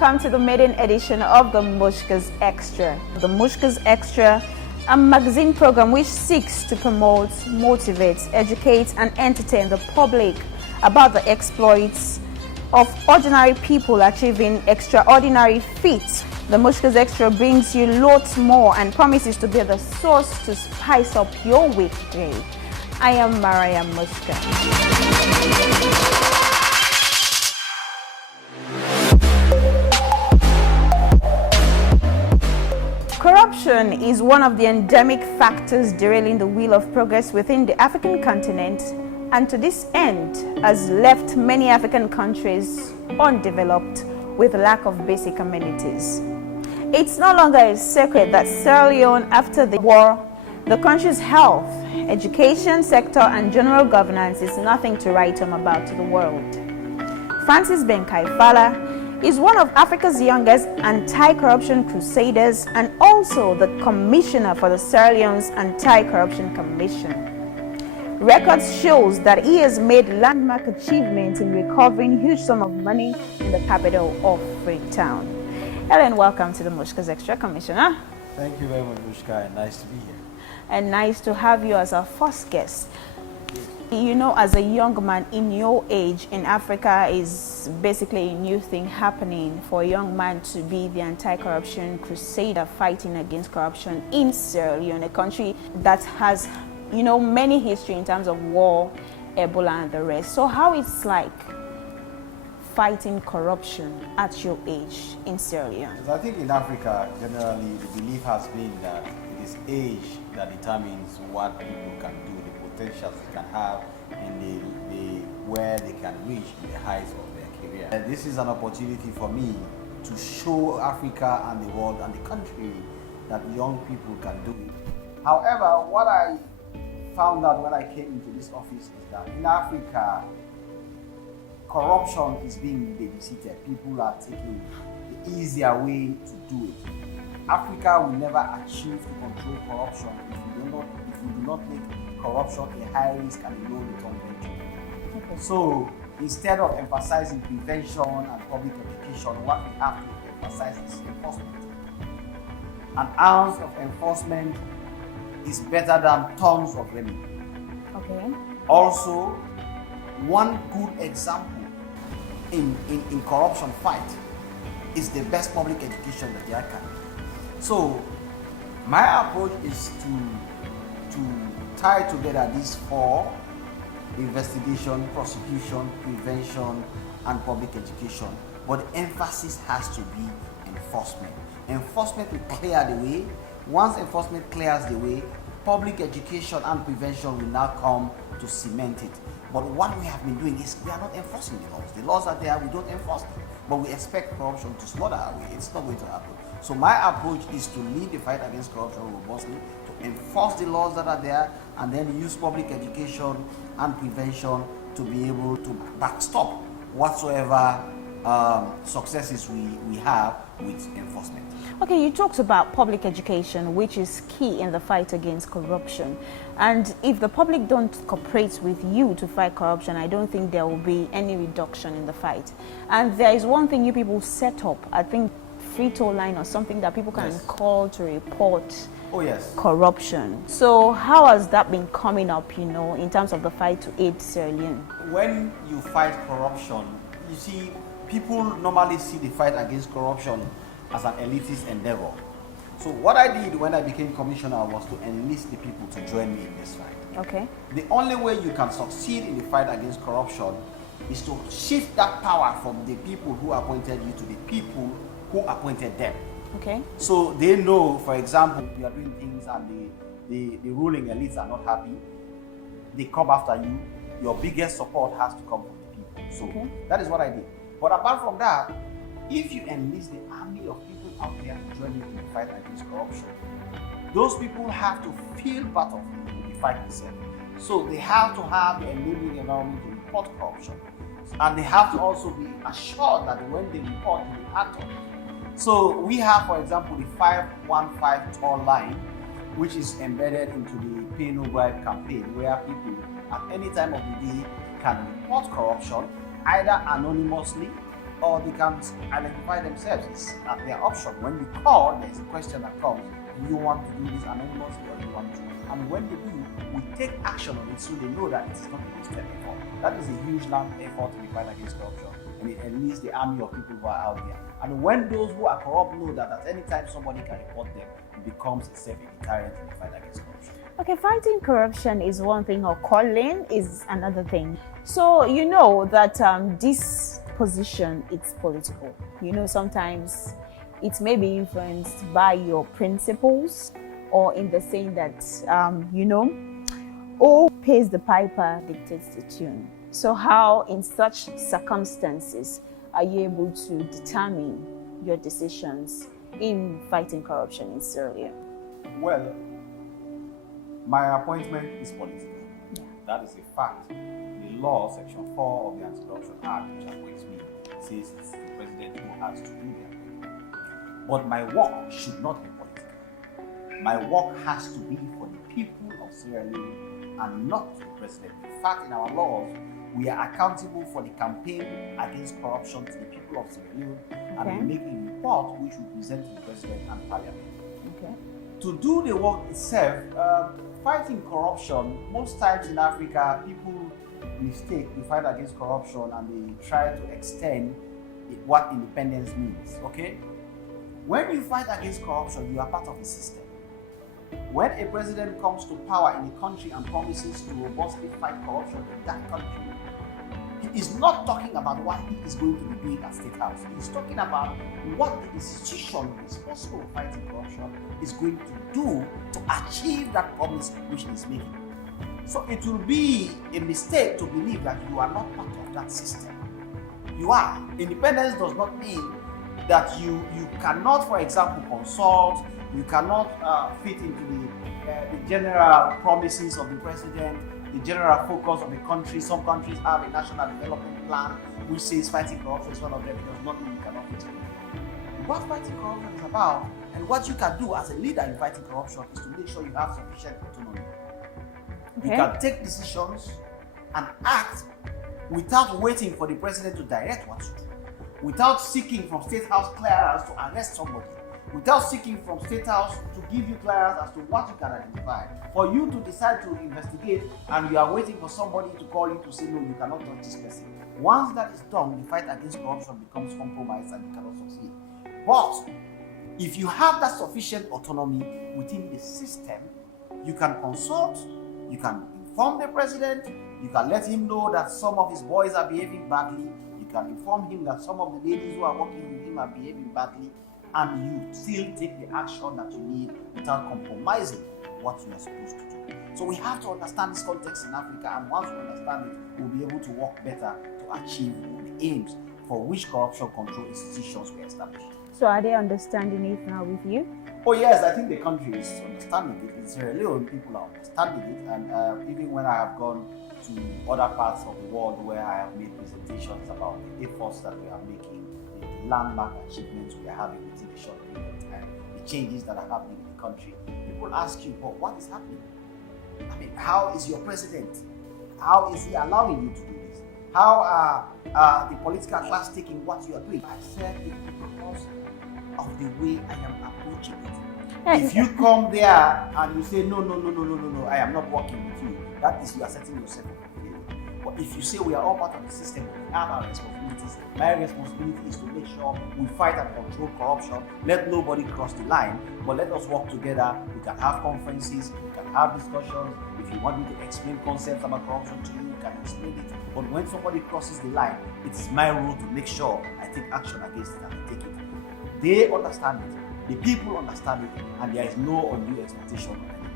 welcome to the maiden edition of the Mushka's Extra. The Mushka's Extra, a magazine program which seeks to promote, motivate, educate and entertain the public about the exploits of ordinary people achieving extraordinary feats. The Mushka's Extra brings you lots more and promises to be the source to spice up your weekday. I am Mariam Mushka. Corruption is one of the endemic factors derailing the wheel of progress within the African continent, and to this end has left many African countries undeveloped with lack of basic amenities. It's no longer a secret that Sierra Leone, after the war, the country's health, education sector and general governance is nothing to write home about to the world. Francis Ben Kiafala is one of Africa's youngest anti-corruption crusaders and also the commissioner for the Sierra Leone's Anti-Corruption Commission. Records shows that he has made landmark achievements in recovering huge sum of money in the capital of Freetown. Hello and welcome to the Mushka's Extra, Commissioner. Thank you very much, Mushka, and nice to be here. And nice to have you as our first guest. You know, as a young man in your age in Africa is basically a new thing happening for a young man to be the anti-corruption crusader fighting against corruption in Sierra Leone, a country that has, you know, many history in terms of war, Ebola and the rest. So how it's like fighting corruption at your age in Sierra Leone? I think in Africa, generally, the belief has been that it is age that determines what people can do, the potentials they can have, and where they can reach in the heights of their career. This is an opportunity for me to show Africa and the world and the country that young people can do it. However, what I found out when I came into this office is that in Africa, corruption is being babysitted. People are taking the easier way to do it. Africa will never achieve to control corruption if we do not make corruption a high risk and a low return venture. Okay. So instead of emphasizing prevention and public education, what we have to emphasize is enforcement. An ounce of enforcement is better than tons of remedy. Okay. Also, one good example in corruption fight is the best public education that there can be. So my approach is to tie together these four: investigation, prosecution, prevention, and public education. But the emphasis has to be enforcement. Enforcement will clear the way. Once enforcement clears the way, public education and prevention will now come to cement it. But what we have been doing is we are not enforcing the laws. The laws are there, we don't enforce them. But we expect corruption to slaughter our way. It's not going to happen. So my approach is to lead the fight against corruption robustly, to enforce the laws that are there, and then use public education and prevention to be able to backstop whatsoever successes we have with enforcement. Okay, you talked about public education, which is key in the fight against corruption. And if the public don't cooperate with you to fight corruption, I don't think there will be any reduction in the fight. And there is one thing you people set up, I think free-toll line or something that people can call to report corruption. So how has that been coming up, you know, in terms of the fight to aid Sierra Leone? When you fight corruption, you see, people normally see the fight against corruption as an elitist endeavor. So what I did when I became commissioner was to enlist the people to join me in this fight. Okay. The only way you can succeed in the fight against corruption is to shift that power from the people who appointed you to the people who appointed them. Okay. So they know, for example, you are doing things and the ruling elites are not happy. They come after you. Your biggest support has to come from the people. So that is what I did. But apart from that, if you enlist the army of people out there to join you in the fight against corruption, those people have to feel part of the fight itself. So they have to have the enabling environment to report corruption. And they have to also be assured that when they report, they will act on it. So we have, for example, the 515 toll line, which is embedded into the Pay No Bribe campaign, where people at any time of the day can report corruption, either anonymously or they can identify themselves. It's at their option. When you call, there's a question that comes: do you want to do this anonymously, or do you want to? And when they do, we take action on it so they know that it is not a wasted effort. That is a huge land effort in the fight against corruption. And it enlists the army of people who are out there. And when those who are corrupt know that at any time somebody can report them, it becomes a self-deterrent in the fight against corruption. Okay, fighting corruption is one thing, or calling is another thing. So you know that this position, it's political. You know, sometimes it may be influenced by your principles, or in the saying that, who pays the piper dictates the tune. So how, in such circumstances, are you able to determine your decisions in fighting corruption in Sierra Leone? Well, my appointment is political. Yeah. That is a fact. The law, Section 4 of the Anti-Corruption Act, which appoints me, says it's the president who has to do the appointment. But my work should not be political. My work has to be for the people of Sierra Leone and not the president. In fact, in our laws, we are accountable for the campaign against corruption to the people of Sierra Leone, and we make a report which we present to the president and parliament. Okay. To do the work itself, fighting corruption, most times in Africa, people mistake the fight against corruption and they try to extend what independence means, okay? When you fight against corruption, you are part of the system. When a president comes to power in a country and promises to robustly fight corruption in that country, he is not talking about what he is going to be doing at State House. He is talking about what the institution responsible for fighting corruption is going to do to achieve that promise which he is making. So it will be a mistake to believe that you are not part of that system. You are. Independence does not mean that you cannot, for example, consult, you cannot fit into the general promises of the president, the general focus of the country. Some countries have a national development plan which says fighting corruption is one of them. It does not mean you cannot fit in. What fighting corruption is about, and what you can do as a leader in fighting corruption, is to make sure you have sufficient autonomy. Okay. You can take decisions and act without waiting for the president to direct what to do, without seeking from State House clearance to arrest somebody, without seeking from State House to give you clearance as to what you can identify. For you to decide to investigate and you are waiting for somebody to call you to say, no, you cannot touch this person. Once that is done, the fight against corruption becomes compromised and you cannot succeed. But if you have that sufficient autonomy within the system, you can consult, you can inform the president, you can let him know that some of his boys are behaving badly, you can inform him that some of the ladies who are working with him are behaving badly, and you still take the action that you need without compromising what you are supposed to do. So we have to understand this context in Africa, and once we understand it, we'll be able to work better to achieve the aims for which corruption control institutions were established. So are they understanding it now with you? Oh yes, I think the country is understanding it. In Sierra Leone, people are understanding it, and even when I have gone to other parts of the world where I have made presentations about the efforts that we are making, the landmark achievements we are having within a short period of time, the changes that are happening in the country, people ask you, but what is happening? I mean, how is your president? How is he allowing you to do this? How are the political class taking what you are doing? I said it because of the way I am approaching it. If you come there and you say, no, I am not working with you, that is, you are setting yourself up for failure. But if you say we are all part of the system, we have our responsibilities. My responsibility is to make sure we fight and control corruption. Let nobody cross the line, but let us work together. We can have conferences, we can have discussions. If you want me to explain concepts about corruption to you, you can explain it. But when somebody crosses the line, it is my role to make sure I take action against it and I take it. They understand it, the people understand it, and there is no undue expectation on anybody.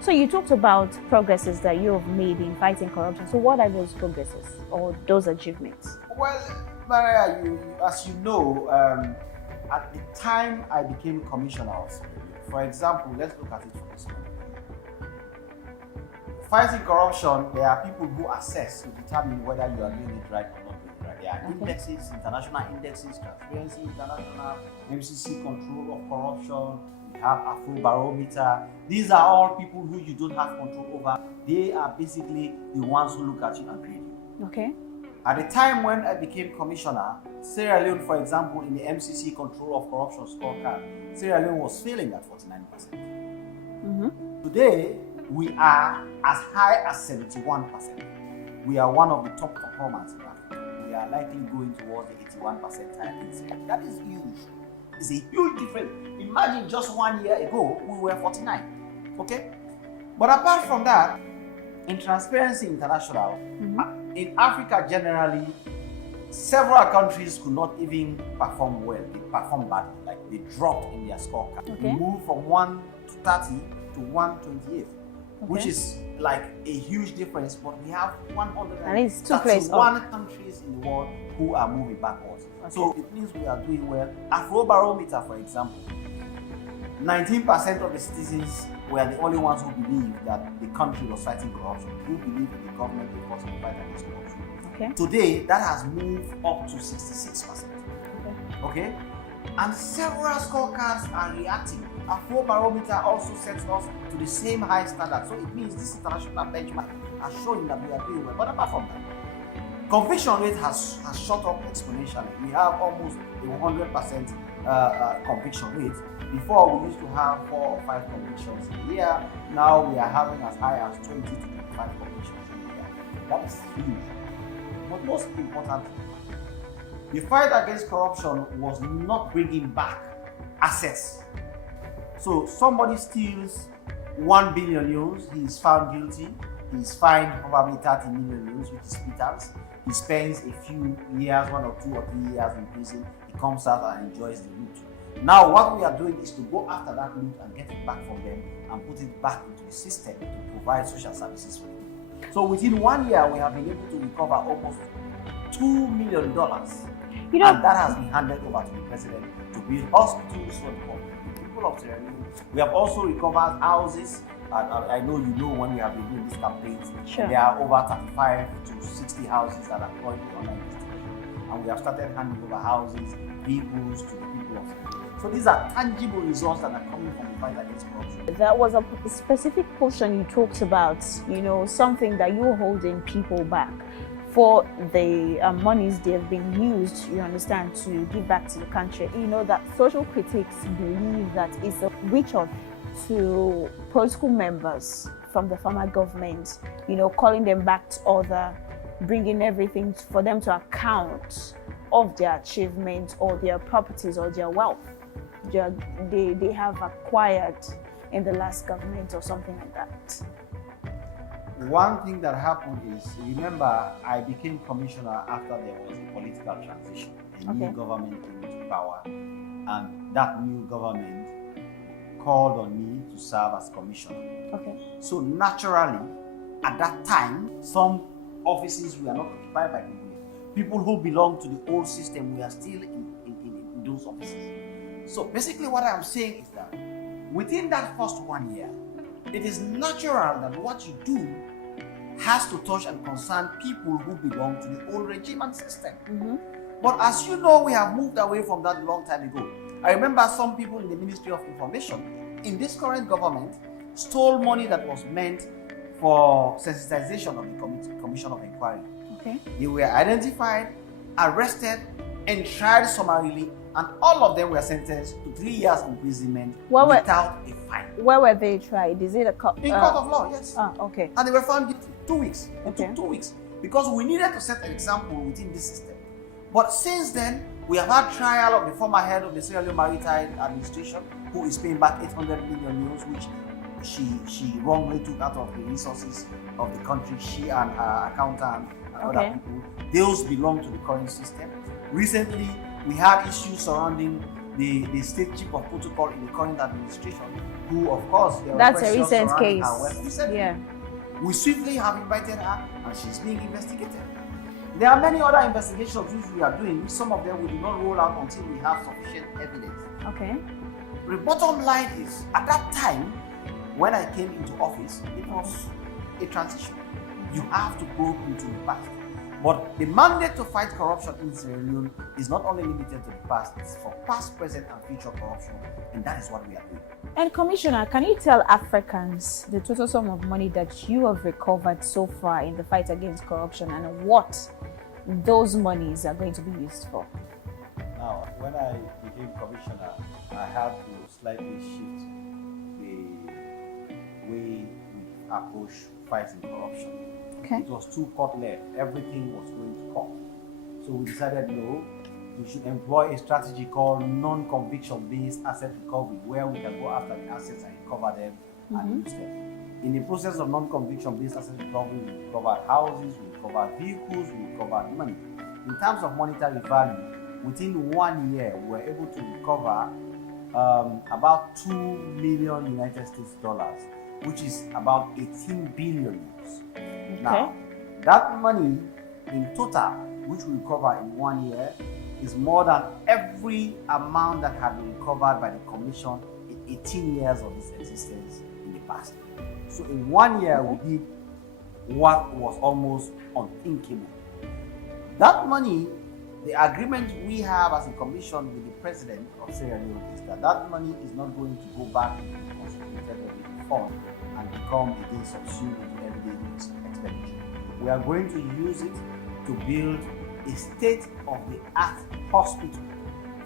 So you talked about progresses that you have made in fighting corruption. So what are those progresses or those achievements? Well, Maria, as you know, at the time I became commissioner of Sierra Leone, for example, let's look at it from this point. Fighting corruption, there are people who assess to determine whether you are doing it right or not doing it right. There are indexes, international indexes, Transparency International, MCC Control of Corruption, we have Afrobarometer. These are all people who you don't have control over. They are basically the ones who look at you and grade you. Okay. At the time when I became commissioner, Sierra Leone, for example, in the MCC Control of Corruption scorecard, Sierra Leone was failing at 49%. Today, we are as high as 71%. We are one of the top performers in Africa. We are likely going towards the 81 percentile in Sierra Leone. That is huge. It's a huge difference. Imagine just 1 year ago, we were 49. Okay? But apart from that, in Transparency International, in Africa generally, several countries could not even perform well. They performed badly, like they dropped in their scorecard. Okay. We moved from 130 to 128, which is like a huge difference. But we have 131 countries in the world who are moving backwards. Okay. So it means we are doing well. Afrobarometer, for example, 19% of the citizens were the only ones who believed that the country was fighting corruption, who believed that the government was forcing to fight against corruption. Okay. Today, that has moved up to 66%. Okay? And several scorecards are reacting. Afrobarometer also sets us to the same high standard. So it means this international benchmark are showing that we are doing well. But apart from that, conviction rate has shot up exponentially. We have almost a 100% conviction rate. Before, we used to have 4 or 5 convictions a year. Now we are having as high as 20 to 25 convictions a year. That is huge. But most importantly, the fight against corruption was not bringing back assets. So somebody steals 1 billion euros, he is found guilty, he is fined probably 30 million euros, which is pittance. He spends a few years, 1 or 2 or 3 years in prison, he comes out and enjoys the loot. Now what we are doing is to go after that loot and get it back from them and put it back into the system to provide social services for them. So within 1 year, we have been able to recover almost $2 million. And that has been handed over to the president to build hospitals for the people of Sierra Leone. We have also recovered houses. I know you know when we have been doing these campaigns, there are over 35 to 60 houses that are currently under investigation. And we have started handing over houses, vehicles to the people of Sierra Leone. So these are tangible results that are coming from the fight against corruption. That was a specific portion you talked about, something that you're holding people back for the monies they have been used, you understand, to give back to the country. That social critics believe that it's a reach-off to political members from the former government, calling them back to order, bringing everything for them to account of their achievements or their properties or their wealth they have acquired in the last government or something like that. One thing that happened is, remember, I became commissioner after there was a political transition. A new government came into power, and that new government called on me to serve as commissioner. So naturally, at that time, some offices were not occupied by people who belong to the old system. We are still in those offices. So basically what I'm saying is that within that first 1 year, it is natural that what you do has to touch and concern people who belong to the old regime and system. But as you know, we have moved away from that a long time ago. I remember some people in the Ministry of Information in this current government stole money that was meant for sensitization of the Commission of Inquiry. They were identified, arrested, and tried summarily, and all of them were sentenced to 3 years imprisonment without a fine. Where were they tried? Is it a court? In court of law, yes. Okay. And they were found guilty. 2 weeks. It took 2 weeks because we needed to set an example within this system. But since then, we have had trial of the former head of the Sierra Leone Maritime Administration, who is paying back 800 million euros, which she wrongly took out of the resources of the country. She and her accountant and other people, those belong to the current system. Recently, we had issues surrounding the state chief of protocol in the current administration, who, of course, that's a recent case. We swiftly have invited her, and she's being investigated. There are many other investigations which we are doing. Some of them we do not roll out until we have sufficient evidence. The bottom line is, at that time, when I came into office, it was a transition. You have to go into the past. But the mandate to fight corruption in Sierra Leone is not only limited to the past, it's for past, present, and future corruption, and that is what we are doing. And Commissioner, can you tell Africans the total sum of money that you have recovered so far in the fight against corruption, and what those monies are going to be used for? Now, when I became commissioner, I had to slightly shift the way we approach fighting corruption. Okay. It was too court-led. Everything was going to court. So we decided, no, we should employ a strategy called non-conviction-based asset recovery, where we can go after the assets and recover them and use them. In the process of non-conviction-based asset recovery, we recovered houses, we recovered vehicles, we recovered money. In terms of monetary value, within 1 year, we were able to recover about $2 million United States dollars, which is about 18 billion. Okay. Now, that money in total, which we recover in 1 year, is more than every amount that had been recovered by the Commission in 18 years of its existence in the past. So in 1 year, we did what was almost unthinkable. That money, the agreement we have as a commission with the president of Sierra Leone is that that money is not going to go back into the consolidated revenue fund and become again subsumed into everyday expenditure. We are going to use it to build a state-of-the-art hospital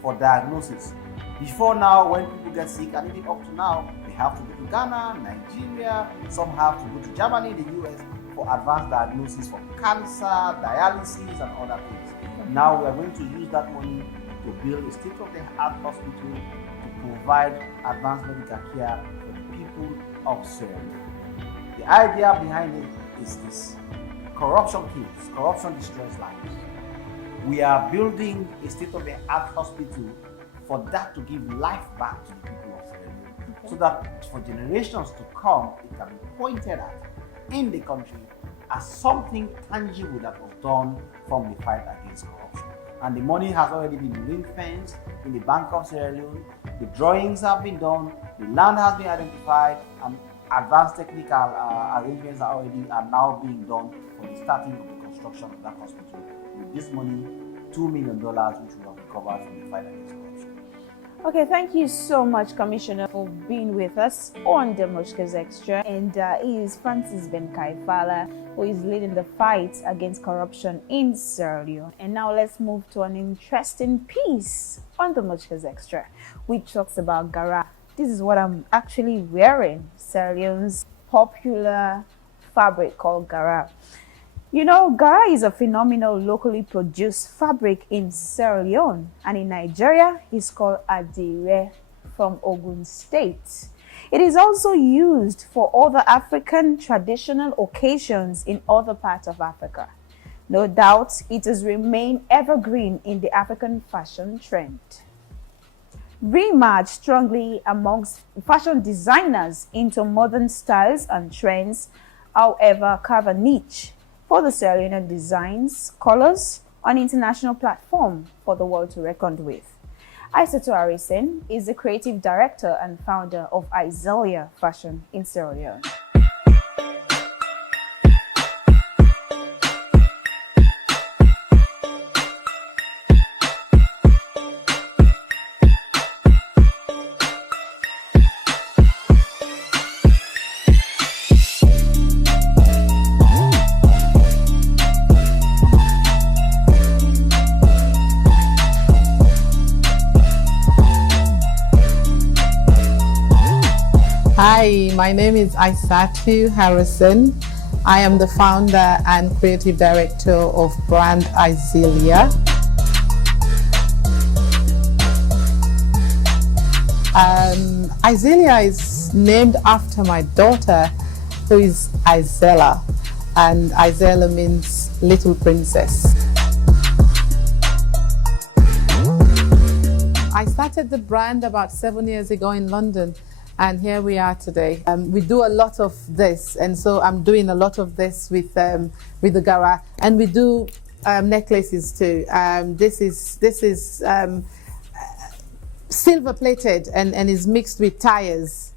for diagnosis. Before now, when people get sick, and even up to now, they have to go to Ghana, Nigeria, some have to go to Germany, the US, for advanced diagnosis for cancer, dialysis, and other things. Now we are going to use that money to build a state-of-the-art hospital to provide advanced medical care for the people of Sierra Leone. The idea behind it is this: corruption kills, corruption destroys lives. We are building a state-of-the-art hospital for that to give life back to the people of Sierra Leone, so that for generations to come, it can be pointed at in the country as something tangible that was done from the fight against corruption. And the money has already been ring-fenced in the Bank of Sierra Leone. The drawings have been done, the land has been identified, and advanced technical arrangements are now being done for the starting of the construction of that hospital. With this money, $2 million, which we have recovered from the fight against corruption. Okay, thank you so much, Commissioner, for being with us on the Mushka's Extra. And he is Francis Ben Kiafala, who is leading the fight against corruption in Sierra Leone. And now let's move to an interesting piece on the Mushka's Extra, which talks about Gara. This is what I'm actually wearing, Sierra Leone's popular fabric called Gara. You know, Gara is a phenomenal locally produced fabric in Sierra Leone, and in Nigeria, it's called Adire from Ogun State. It is also used for other African traditional occasions in other parts of Africa. No doubt, it has remained evergreen in the African fashion trend. Reemerged strongly amongst fashion designers into modern styles and trends, however, carve a niche for the Sierra Leone designs, colors on international platform for the world to reckon with. Aissatou Harrison is the creative director and founder of Izelia Fashion in Sierra Leone. Hi, my name is Aissatou Harrison. I am the founder and creative director of brand Izelia. Izelia is named after my daughter, who is Isela, and Isela means little princess. I started the brand about 7 years ago in London, and here we are today. We do a lot of this, and so I'm doing a lot of this with the Gara, and we do necklaces too. This is silver plated and is mixed with tires.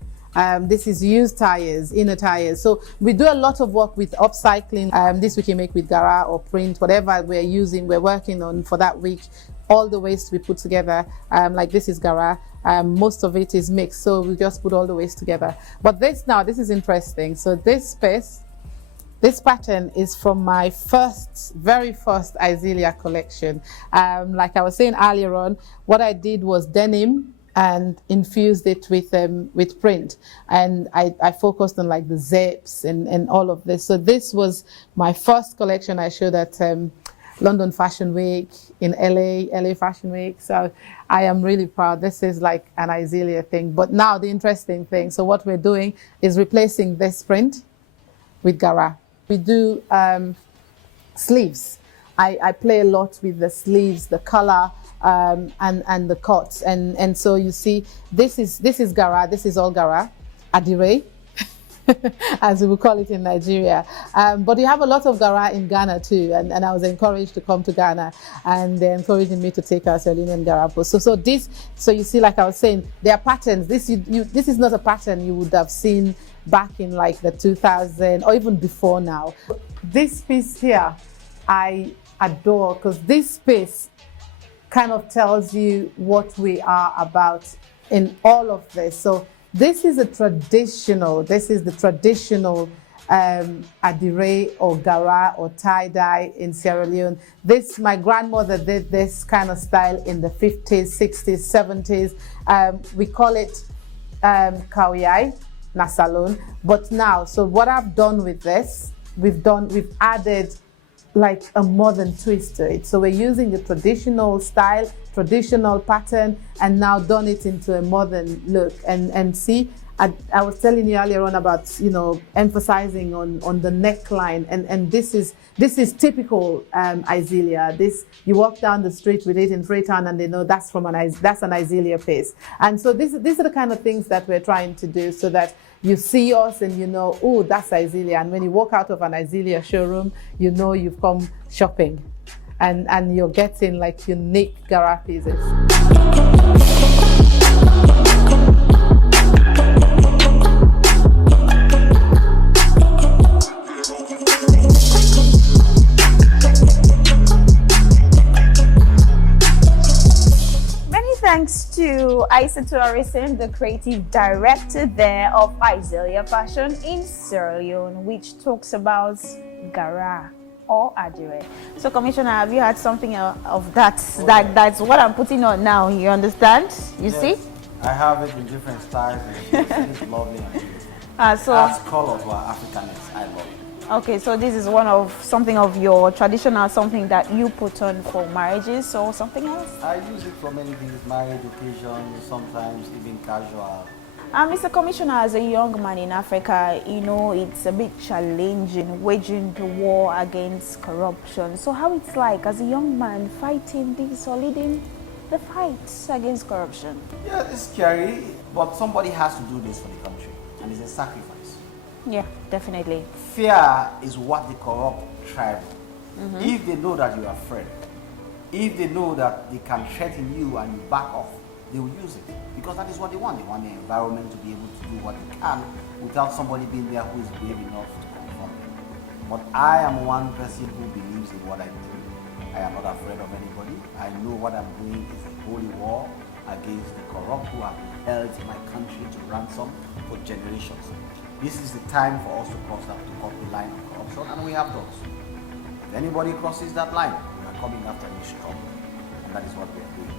This is used tires, inner tires. So we do a lot of work with upcycling. This we can make with Gara or print, whatever we're working on for that week. All the waste we put together, like this is Gara. Most of it is mixed, so we just put all the waste together. But this is interesting. So this space This pattern is from my very first Isilia collection. Like I was saying earlier on, what I did was denim and infused it with print. And I focused on like the zips and all of this. So this was my first collection I showed at London Fashion Week, in LA Fashion Week. So I am really proud. This is like an Isilia thing. But now the interesting thing, so what we're doing is replacing this print with Gara. We do sleeves. I play a lot with the sleeves, the color, and the cuts. And so you see, this is Gara. This is all Gara, Adire, as we would call it in Nigeria. But you have a lot of Gara in Ghana too. And I was encouraged to come to Ghana, and they're encouraging me to take our Sierra Leone Gara post. So you see, like I was saying, there are patterns. This is not a pattern you would have seen back in like the 2000 or even before now. This piece here, I adore, because this piece kind of tells you what we are about in all of this. So this is the traditional Adire or Gara or tie-dye in Sierra Leone. My grandmother did this kind of style in the 50s, 60s, 70s. We call it Kawiai Nasalon. But now, so what I've done with this, we've added like a modern twist to it. So we're using the traditional style, traditional pattern, and now done it into a modern look. And see, I was telling you earlier on about, emphasizing on the neckline, and this is typical Isilia. This, you walk down the street with it in Freetown and they know that's an Isilia piece. And so these are the kind of things that we're trying to do, so that you see us and you know, oh, that's Isilia. And when you walk out of an Isilia showroom, you know you've come shopping, and you're getting like unique Gara pieces. Thanks to Isa Tourism, the creative director there of Isilia Fashion in Sierra Leone, which talks about Gara or Adire. So, Commissioner, have you had something of that? That's what I'm putting on now. You understand? Yes, see? I have it in different styles. It's lovely and beautiful. So that's color of our Africanness. I love it. Okay, so this is something of your traditional, something that you put on for marriages or something else? I use it for many things, marriage occasions, sometimes even casual. Mr. Commissioner, as a young man in Africa, it's a bit challenging waging the war against corruption. So how it's like as a young man fighting this or leading the fight against corruption? Yeah, it's scary, but somebody has to do this for the country, and it's a sacrifice. Yeah, definitely. Fear is what the corrupt try. If they know that you're afraid, if they know that they can threaten you and you back off, they will use it. Because that is what they want. They want the environment to be able to do what they can without somebody being there who is brave enough to confront them. But I am one person who believes in what I do. I am not afraid of anybody. I know what I'm doing is a holy war against the corrupt who have held my country to ransom for generations. This is the time for us to cross the line of corruption, and we have those. If anybody crosses that line, we are coming after you strongly, and that is what we are doing.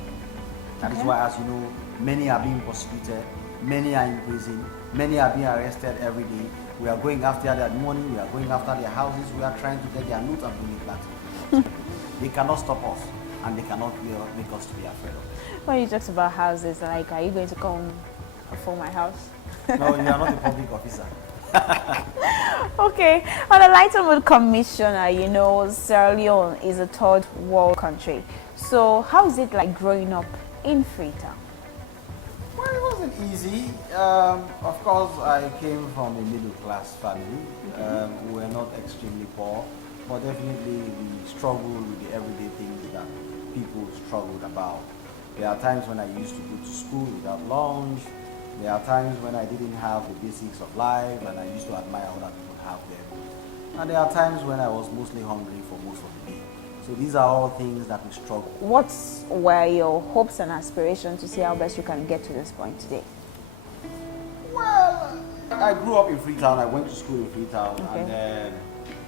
That is why, as you know, many are being prosecuted, many are in prison, many are being arrested every day. We are going after their money, we are going after their houses, we are trying to get their loot and bring it back to the They cannot stop us, and they cannot make us to be afraid of them. When you talk about houses, like, are you going to come for my house? No, you are not a public officer. Okay, on the lighter mood, Commissioner, Sierra Leone is a third world country. So how is it like growing up in Freetown? Well, it wasn't easy. Of course, I came from a middle-class family. We were not extremely poor, but definitely we struggled with the everyday things that people struggled about. There are times when I used to go to school without lunch. There are times when I didn't have the basics of life, and I used to admire other people have them. And there are times when I was mostly hungry for most of the day. So these are all things that we struggle. What were your hopes and aspirations to see how best you can get to this point today? Well, I grew up in Freetown. I went to school in Freetown, and then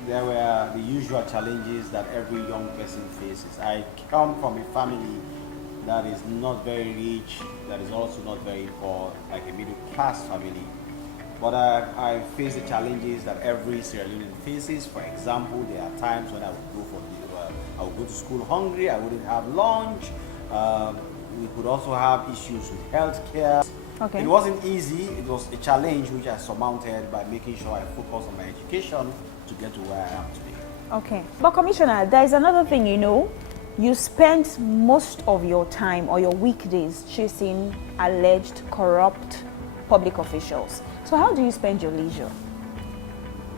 there were the usual challenges that every young person faces. I come from a family that is not very rich, that is also not very poor, like a middle class family. But I face the challenges that every Sierra Leonean faces. For example, there are times when I would go to school hungry, I wouldn't have lunch. We could also have issues with healthcare. Okay. It wasn't easy. It was a challenge which I surmounted by making sure I focus on my education to get to where I am today. Okay. But Commissioner, there is another thing, you know. You spend most of your time or your weekdays chasing alleged corrupt public officials. So how do you spend your leisure?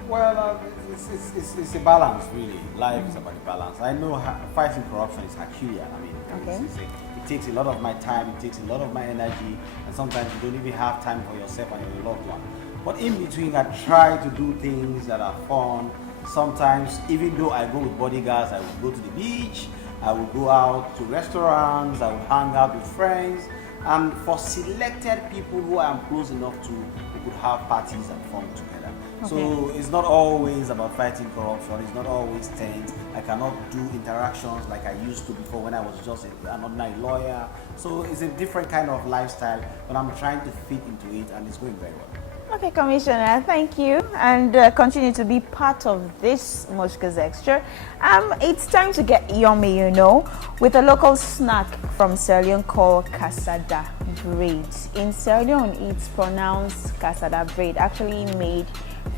Well, it's a balance, really. Life is about a balance. I know fighting corruption is Herculean. I mean, Okay. it takes a lot of my time, it takes a lot of my energy, and sometimes you don't even have time for yourself and your loved one. But in between, I try to do things that are fun. Sometimes, even though I go with bodyguards, I will go to the beach, I will go out to restaurants, I will hang out with friends. And for selected people who I am close enough to, we could have parties and fun together. Okay. So it's not always about fighting corruption, it's not always tense. I cannot do interactions like I used to before when I was just an ordinary lawyer. So it's a different kind of lifestyle, but I'm trying to fit into it and it's going very well. Okay, Commissioner, thank you, and continue to be part of this Mushka's Extra. It's time to get yummy, you know, with a local snack from Sierra Leone called cassava bread. In Sierra Leone, it's pronounced cassava bread, actually made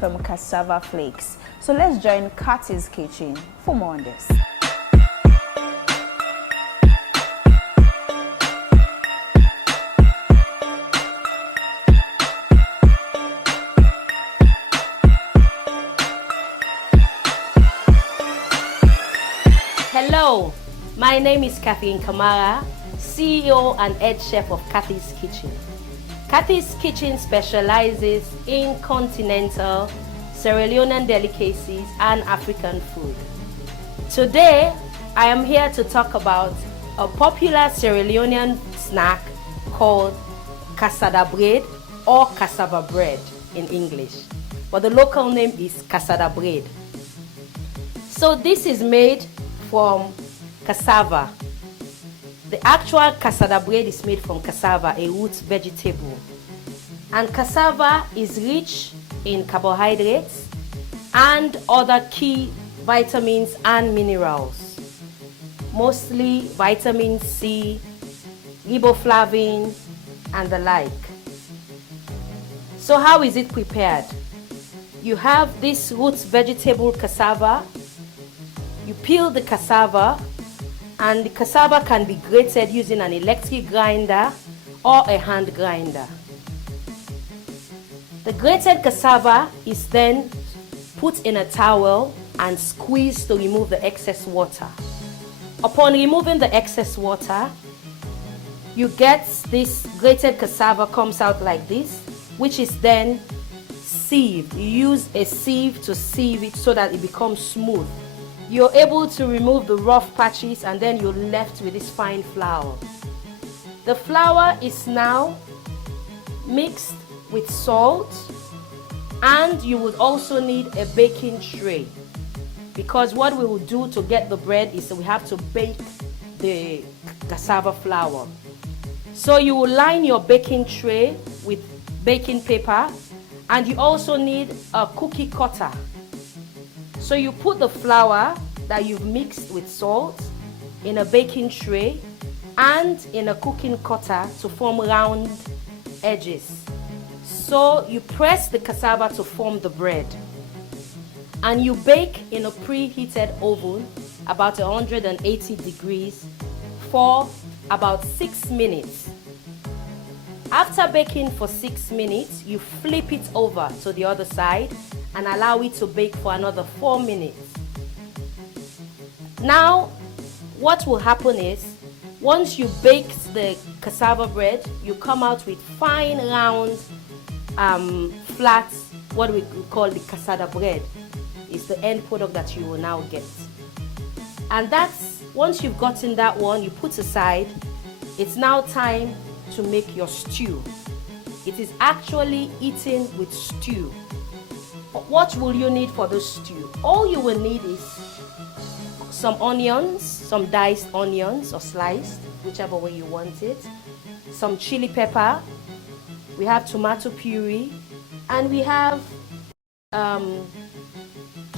from cassava flakes. So let's join Kathy's Kitchen for more on this. Hello, my name is Kathy Kamara, CEO and head chef of Kathy's Kitchen. Kathy's Kitchen specializes in continental, Sierra Leonean delicacies and African food. Today, I am here to talk about a popular Sierra Leonean snack called cassava bread or cassava bread in English, but the local name is cassava bread. So this is made from cassava. The actual cassava bread is made from cassava, a root vegetable. And cassava is rich in carbohydrates and other key vitamins and minerals, mostly vitamin C, riboflavin, and the like. So how is it prepared? You have this root vegetable cassava. You peel the cassava, and the cassava can be grated using an electric grinder or a hand grinder. The grated cassava is then put in a towel and squeezed to remove the excess water. Upon removing the excess water, you get this grated cassava comes out like this, which is then sieved. You use a sieve to sieve it so that it becomes smooth. You're able to remove the rough patches and then you're left with this fine flour. The flour is now mixed with salt, and you would also need a baking tray, because what we will do to get the bread is that we have to bake the cassava flour. So you will line your baking tray with baking paper, and you also need a cookie cutter. So you put the flour that you've mixed with salt in a baking tray and in a cooking cutter to form round edges. So you press the cassava to form the bread, and you bake in a preheated oven about 180 degrees for about 6 minutes. After baking for 6 minutes, you flip it over to the other side and allow it to bake for another 4 minutes. Now, what will happen is, once you bake the cassava bread, you come out with fine, round, flat, what we call the cassava bread. Is the end product that you will now get. And that's, once you've gotten that one, you put aside. It's now time to make your stew. It is actually eaten with stew. what will you need for the stew? All you will need is some onions, some diced onions or sliced, whichever way you want it, some chili pepper, we have tomato puree, and we have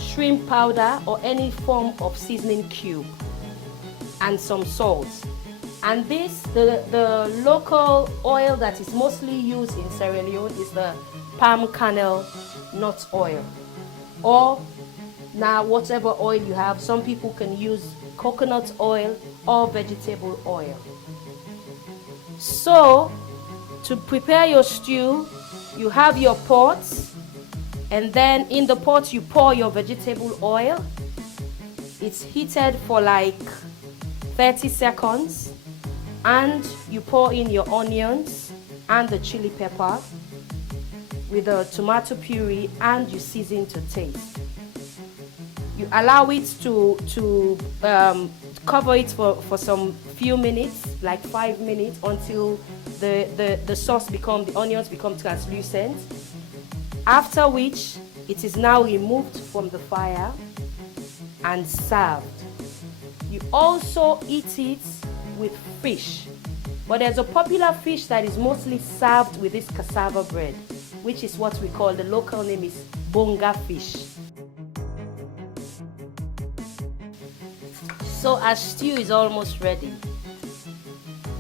shrimp powder or any form of seasoning cube, and some salt. And this, the local oil that is mostly used in Sierra Leone is the palm kernel nut oil, or now whatever oil you have. Some people can use coconut oil or vegetable oil. So to prepare your stew, you have your pots, and then in the pot you pour your vegetable oil. It's heated for like 30 seconds, and you pour in your onions and the chili pepper with the tomato puree, and you season to taste. You allow it to cover it for some few minutes, like 5 minutes, until the sauce the onions become translucent. After which, it is now removed from the fire and served. You also eat it with fish, but there's a popular fish that is mostly served with this cassava bread, which is what we call, the local name is bonga fish. So our stew is almost ready.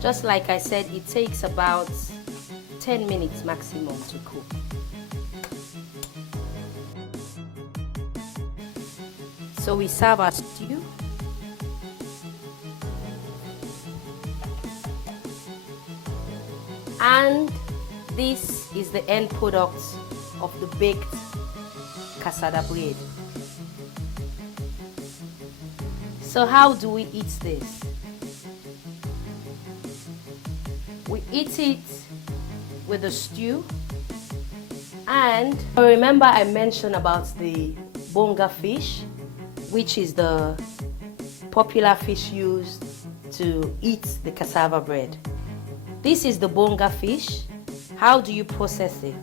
Just like I said, it takes about 10 minutes maximum to cook. So we serve our stew. And this is the end product of the baked cassava bread. So how do we eat this? We eat it with the stew, and remember I mentioned about the bonga fish, which is the popular fish used to eat the cassava bread. This is the bonga fish. How do you process it?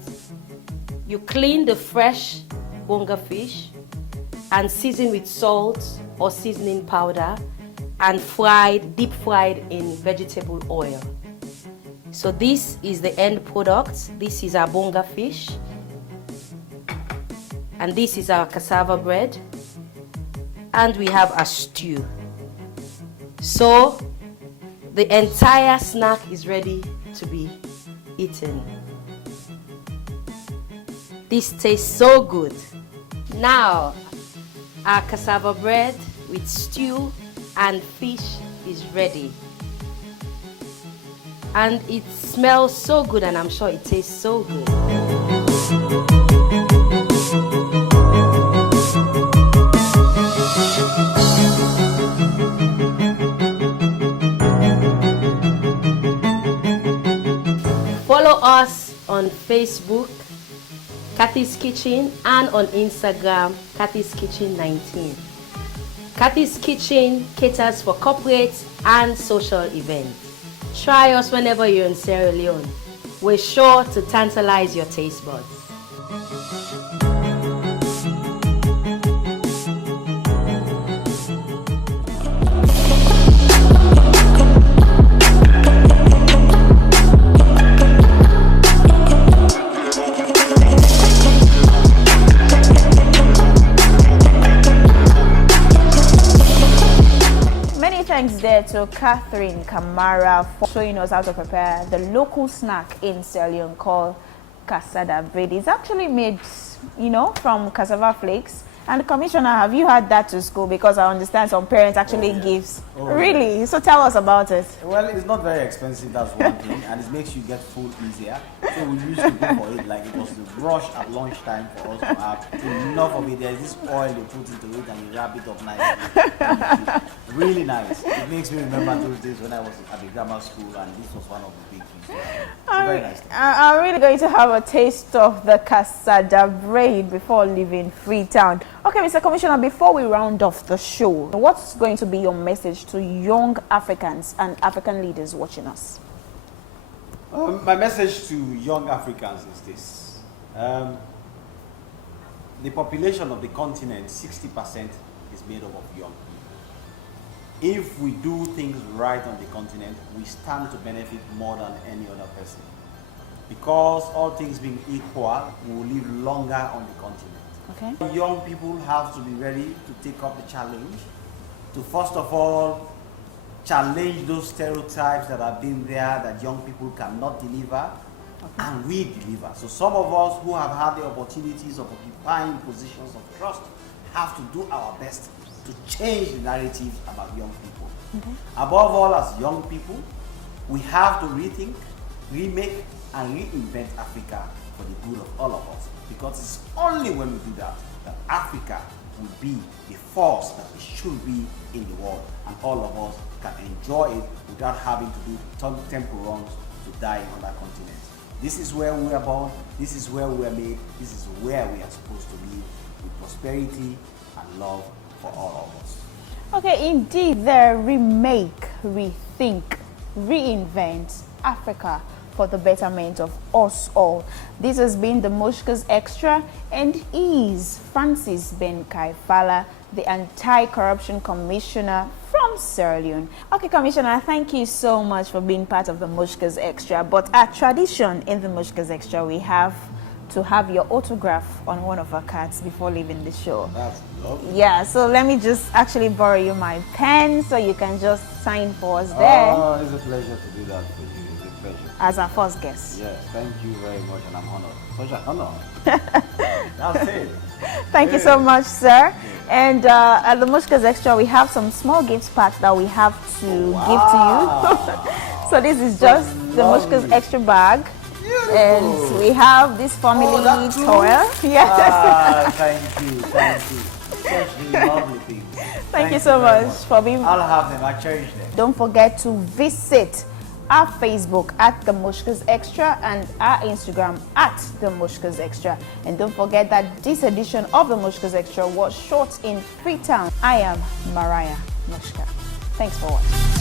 You clean the fresh bonga fish and season with salt or seasoning powder and deep fried in vegetable oil. So this is the end product. This is our bonga fish, and this is our cassava bread, and we have a stew. So the entire snack is ready to be eaten. This tastes so good. Now our cassava bread with stew and fish is ready, and it smells so good, and I'm sure it tastes so good. Follow us on Facebook, Kathy's Kitchen, and on Instagram, Kathy's Kitchen 19. Kathy's Kitchen caters for corporate and social events. Try us whenever you're in Sierra Leone. We're sure to tantalize your taste buds. Thanks there to Catherine Kamara for showing us how to prepare the local snack in Sierra Leone called cassava bread. It's actually made, from cassava flakes. And Commissioner, have you had that to school? Because I understand some parents actually gives. Really? So tell us about it. Well, it's not very expensive, that's one thing, and it makes you get full easier. So we used to go for it like it was the rush at lunchtime for us to have enough of it. There's this oil they put into it and you wrap it up nicely. Really nice. It makes me remember those days when I was at the grammar school, and this was one of the big things. Very nice. I'm really going to have a taste of the cassava bread before leaving Freetown. Okay, Mr. Commissioner, before we round off the show, what's going to be your message to young Africans and African leaders watching us? My message to young Africans is this. the population of the continent, 60% is made up of young people. If we do things right on the continent, we stand to benefit more than any other person. Because all things being equal, we will live longer on the continent. Okay. Young people have to be ready to take up the challenge, to first of all, challenge those stereotypes that have been there that young people cannot deliver, and we deliver. So some of us who have had the opportunities of occupying positions of trust have to do our best to change the narratives about young people. Above all, as young people, we have to rethink, remake, and reinvent Africa for the good of all of us. Because it's only when we do that that Africa will be the force that it should be in the world, and all of us can enjoy it without having to do temple runs to die on that continent. This is where we are born, this is where we are made, this is where we are supposed to live with prosperity and love for all of us. Okay, indeed, the remake, rethink, reinvent Africa for the betterment of us all. This has been the Mushka's Extra, and is Francis Ben Kiafala, the Anti-Corruption Commissioner from Sierra Leone. Okay, Commissioner, thank you so much for being part of the Mushka's Extra. But our tradition in the Mushka's Extra, we have to have your autograph on one of our cards before leaving the show. That's lovely. Yeah, so let me just actually borrow you my pen so you can just sign for us there. Oh, it's a pleasure to do that for you. It's a pleasure. As our first guest. Yes, thank you very much, and I'm honored. Such an honor. That's it. Thank you so much, sir. And at the Mushka's Extra, we have some small gift packs that we have to give to you. So this is just the Mushka's Extra bag. Beautiful. And we have this family that too? toil. Yes. Thank you, thank you. Such lovely things. Thank you so very much for being. I'll have them, I cherish them. Don't forget to visit our Facebook at the Mushka's Extra and our Instagram at the Mushka's Extra. And don't forget that this edition of the Mushka's Extra was shot in Freetown. I am Mariah Mushka. Thanks for watching.